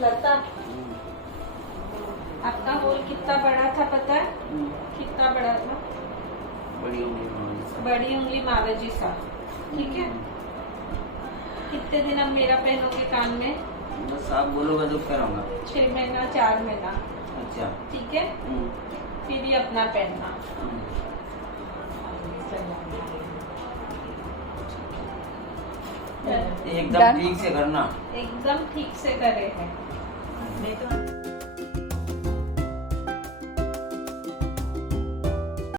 लता, आपका होल कितना बड़ा था पता है? कितना बड़ा था? बड़ी उंगली मावजी सा। बड़ी उंगली मावजी सा। ठीक है, कितने दिन अब मेरा पहनोगे कान में? बस आप बोलोगे तो कराऊंगा। 6 महीना 4 महीना। अच्छा। ठीक है, फिर ही अपना पहनना। एकदम ठीक से करना। एकदम ठीक से करे हैं। नहीं तो